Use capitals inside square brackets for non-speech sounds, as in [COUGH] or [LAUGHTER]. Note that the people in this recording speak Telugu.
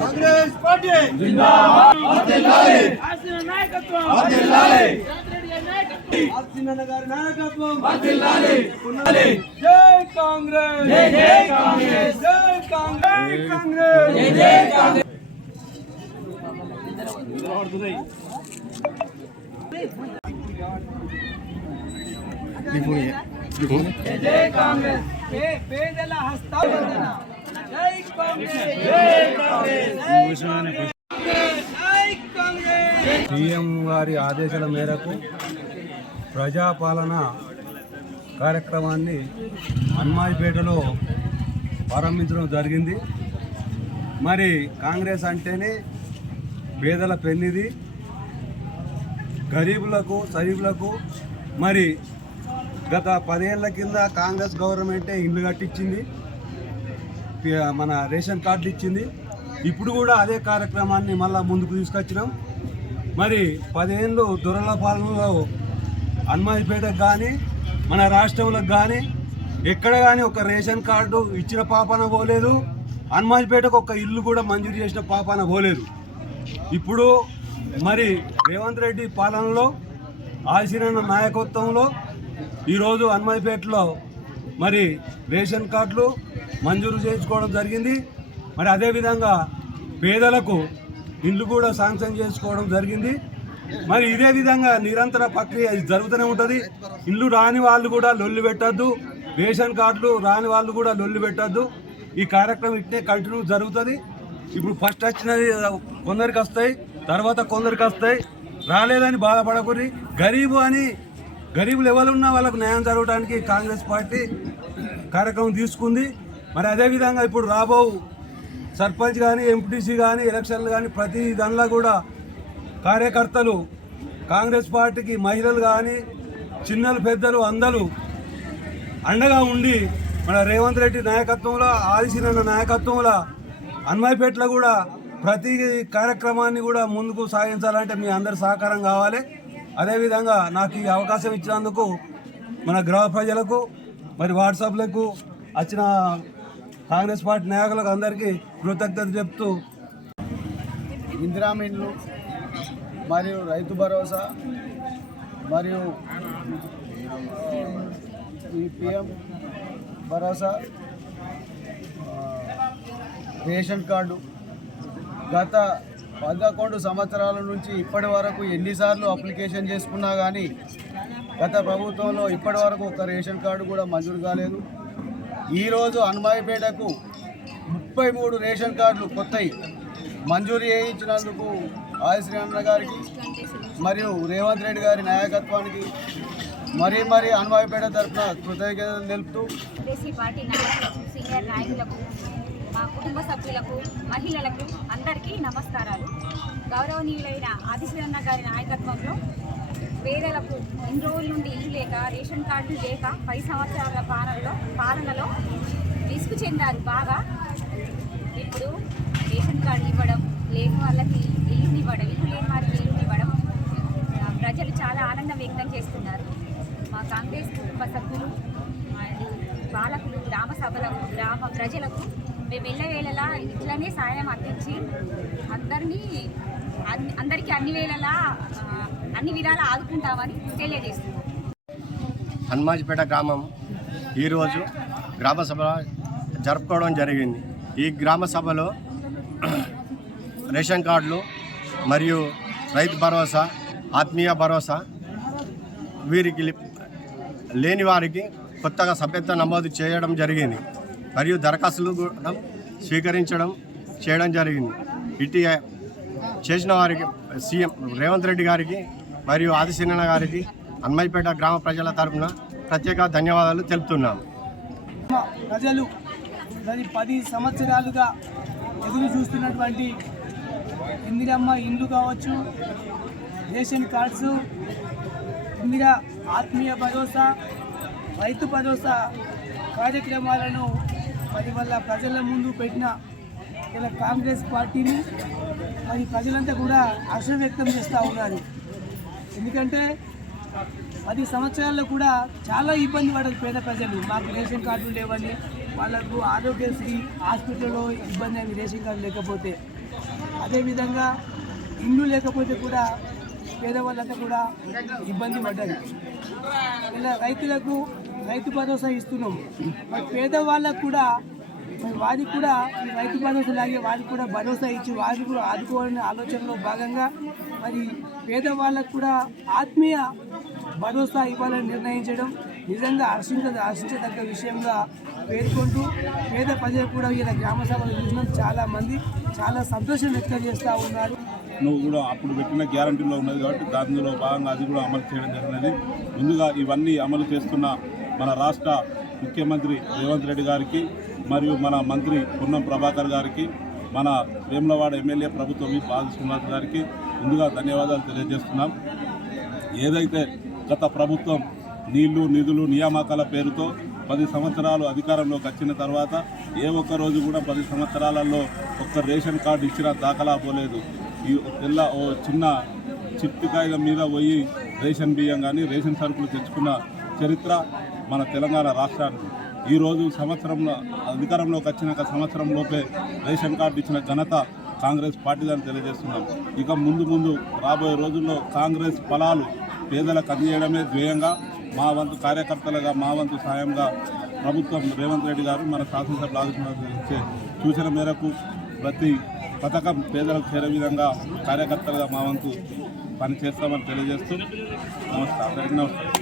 కాంగ్రెస్ పార్టీ ఆసిన నాయకత్వం ఆర్సీనన్న గారి నాయకత్వం జై కాంగ్రెస్ జై జై కాంగ్రెస్ జై కాంగ్రెస్ సీఎం గారి ఆదేశాల మేరకు ప్రజాపాలన కార్యక్రమాన్ని హనుమాయిపేటలో ప్రారంభించడం జరిగింది. మరి కాంగ్రెస్ అంటేనే పేదల పెన్నిది గరీబులకు సరీబులకు మరి గత పదేళ్ళ కింద కాంగ్రెస్ గవర్నమెంటే ఇల్లు కట్టించింది. మన రేషన్ కార్డులు ఇచ్చింది. ఇప్పుడు కూడా అదే కార్యక్రమాన్ని మళ్ళా ముందుకు తీసుకొచ్చినాం. మరి పదేళ్ళు దొరల పాలనలో హనుమాయిపేటకు కానీ మన రాష్ట్రంలో కానీ ఎక్కడ కానీ ఒక రేషన్ కార్డు ఇచ్చిన పాపాన పోలేదు. హనుమాయిపేటకు ఒక ఇల్లు కూడా మంజూరు చేసిన పాపాన పోలేదు. ఇప్పుడు మరి రేవంత్ రెడ్డి పాలనలో ఆశీర్ణ నాయకత్వంలో ఈరోజు హనుమాయిపేటలో మరి రేషన్ కార్డులు మంజూరు చేయించుకోవడం జరిగింది. మరి అదేవిధంగా పేదలకు ఇండ్లు కూడా శాంక్షన్ చేసుకోవడం జరిగింది. మరి ఇదే విధంగా నిరంతర ప్రక్రియ జరుగుతూనే ఉంటుంది. ఇల్లు రాని వాళ్ళు కూడా లొల్లి పెట్టద్దు. రేషన్ కార్డులు రాని వాళ్ళు కూడా లొల్లి పెట్టద్దు. ఈ కార్యక్రమం ఇట్నే కంటిన్యూ జరుగుతుంది. ఇప్పుడు ఫస్ట్ వచ్చినది కొందరికి వస్తాయి తర్వాత కొందరికి వస్తాయి. రాలేదని బాధపడకూరి గరీబు అని గరీబులు ఎవరున్నా వాళ్ళకు న్యాయం జరగడానికి కాంగ్రెస్ పార్టీ కార్యక్రమం తీసుకుంది. మరి అదేవిధంగా ఇప్పుడు రాబో సర్పంచ్ కానీ ఎంపీటీసీ కానీ ఎలక్షన్లు కానీ ప్రతి దానిలో కూడా కార్యకర్తలు కాంగ్రెస్ పార్టీకి మహిళలు కానీ చిన్నలు పెద్దలు అందరూ అండగా ఉండి మన రేవంత్ రెడ్డి నాయకత్వంలో ఆదిశీనన్న నాయకత్వంలో అన్వయపేటలో కూడా ప్రతి కార్యక్రమాన్ని కూడా ముందుకు సాగించాలంటే మీ అందరి సహకారం కావాలి. అదేవిధంగా నాకు ఈ అవకాశం ఇచ్చినందుకు మన గ్రామ ప్రజలకు మరి వాట్సాప్లకు వచ్చిన కాంగ్రెస్ పార్టీ నాయకులకు అందరికీ కృతజ్ఞత చెప్తూ ఇందిరామీన్లు మరియు రైతు భరోసా మరియు ఈ పిఎం భరోసా రేషన్ కార్డు గత పదకొండు సంవత్సరాల నుంచి ఇప్పటి వరకు ఎన్నిసార్లు అప్లికేషన్ చేసుకున్నా కానీ గత ప్రభుత్వంలో ఇప్పటి వరకు ఒక రేషన్ కార్డు కూడా మంజూరు కాలేదు. ఈరోజు హనుమాయిపేటకు ముప్పై మూడు రేషన్ కార్డులు కొత్తవి మంజూరు చేయించినందుకు ఆదిశ్రీ అన్న గారికి మరియు రేవంత్ రెడ్డి గారి నాయకత్వానికి మరీ మరీ అనుభవపేట తరఫున కృతజ్ఞతలు తెలుపుతూ పార్టీ నాయకులకు సీనియర్ మా కుటుంబ సభ్యులకు మహిళలకు అందరికీ నమస్కారాలు. గౌరవనీయులైన ఆదిశీలన్న గారి నాయకత్వంలో పేదలకు ఇన్ని రోజుల నుండి ఇల్లు లేక రేషన్ కార్డులు లేక పది సంవత్సరాల పాలనలో పాలనలో రిస్క్ చెందారు బాగా. ఇప్పుడు రేషన్ కార్డు ఇవ్వడం లేని వాళ్ళకి ఇల్లుని ఇవ్వడం ఇల్లు లేని వారికి ఇల్లు ఇవ్వడం ప్రజలు చాలా ఆనందం వ్యక్తం చేస్తున్నారు. కాంగ్రెస్ కుటుంబ సభ్యులు మరియు పాలకులు గ్రామ సభలకు గ్రామ ప్రజలకు మేము వెళ్ళవేళలా ఇట్లనే సాయం అందించి అందరినీ అన్ని- అందరికీ అన్ని వేళలా అన్ని విధాలా ఆదుకుంటామని తెలియజేస్తున్నాం. హనుమాజ్పేట గ్రామం ఈరోజు గ్రామ సభ జరుపుకోవడం జరిగింది. ఈ గ్రామ సభలో [CLEARS THROAT] రేషన్ కార్డులు మరియు రైతు భరోసా ఆత్మీయ భరోసా వీరికి లేని వారికి కొత్తగా సభ్యత్వ నమోదు చేయడం జరిగింది. మరియు దరఖాస్తులు కూడా స్వీకరించడం చేయడం జరిగింది. ఇటీ చేసిన వారికి సీఎం రేవంత్ రెడ్డి గారికి మరియు ఆదిశీనన్న గారికి అన్మైపేట గ్రామ ప్రజల తరఫున ప్రత్యేక ధన్యవాదాలు తెలుపుతున్నాము. ప్రజలు మరి పది సంవత్సరాలుగా ఎదురు చూస్తున్నటువంటి ఇందిరమ్మ ఇండ్లు కావచ్చు రేషన్ కార్డ్స్ ఇందిరా ఆత్మీయ భరోసా రైతు భరోసా కార్యక్రమాలను మరి వల్ల ప్రజల ముందు పెట్టిన ఇలా కాంగ్రెస్ పార్టీని మరి ప్రజలంతా కూడా హర్షం వ్యక్తం చేస్తూ ఉన్నారు. ఎందుకంటే పది సంవత్సరాల్లో కూడా చాలా ఇబ్బంది పడదు పేద ప్రజలు. మాకు రేషన్ కార్డులు లేవని వాళ్ళకు ఆరోగ్యశ్రీ హాస్పిటల్లో ఇబ్బంది అయింది రేషన్ కార్డు లేకపోతే. అదేవిధంగా ఇల్లు లేకపోతే కూడా పేదవాళ్ళంతా కూడా ఇబ్బంది పడ్డారు. ఇలా రైతులకు రైతు భరోసా ఇస్తున్నాం. మరి పేదవాళ్ళకు కూడా మరి వారికి కూడా రైతు భరోసా లాగే వారికి కూడా భరోసా ఇచ్చి వారికి కూడా ఆదుకోవాలనే ఆలోచనలో భాగంగా మరి పేదవాళ్ళకు కూడా ఆత్మీయ భరోసా ఇవ్వాలని నిర్ణయించడం నిజంగా హర్షించ హర్షించదగ్గ విషయంగా పేర్కొంటూ పేద ప్రజలు కూడా ఇలా గ్రామ సభలు చూసినాం చాలామంది చాలా సంతోషం వ్యక్తం చేస్తూ ఉన్నారు. నువ్వు కూడా అప్పుడు పెట్టిన గ్యారంటీలో ఉన్నది కాబట్టి దానిలో భాగంగా అది కూడా అమలు చేయడం జరిగినది. ముందుగా ఇవన్నీ అమలు చేస్తున్న మన రాష్ట్ర ముఖ్యమంత్రి రేవంత్ రెడ్డి గారికి మరియు మన మంత్రి పొన్నం ప్రభాకర్ గారికి మన వేములవాడ ఎమ్మెల్యే ప్రభుత్వం విప్ శ్రీనివాస్ గారికి ముందుగా ధన్యవాదాలు తెలియజేస్తున్నాం. ఏదైతే గత ప్రభుత్వం నీళ్ళు నిధులు నియామకాల పేరుతో పది సంవత్సరాలు అధికారంలోకి వచ్చిన తర్వాత ఏ ఒక్క రోజు కూడా పది సంవత్సరాలలో ఒక్క రేషన్ కార్డు ఇచ్చిన దాఖలా పోలేదు ఈ తెల్ల ఓ చిన్న చిట్టికాయ మీద పోయి రేషన్ బియ్యం కానీ రేషన్ సరుకులు తెచ్చుకున్న చరిత్ర మన తెలంగాణ రాష్ట్రానికి. ఈరోజు సంవత్సరంలో అధికారంలోకి వచ్చినాక సంవత్సరంలోపే రేషన్ కార్డు ఇచ్చిన ఘనత కాంగ్రెస్ పార్టీదని తెలియజేస్తున్నాం. ఇక ముందు ముందు రాబోయే రోజుల్లో కాంగ్రెస్ ఫలాలు పేదలకు అందజేయడమే ధ్యేయంగా మా వంతు కార్యకర్తలుగా మా వంతు సాయంగా ప్రభుత్వం రేవంత్ రెడ్డి గారు మన శాసనసభ ఆలోచన సూచన మేరకు ప్రతి పథకం పేదలకు చేరే విధంగా కార్యకర్తలుగా మా వంతు పనిచేస్తామని తెలియజేస్తూ నమస్కారం. నమస్కారం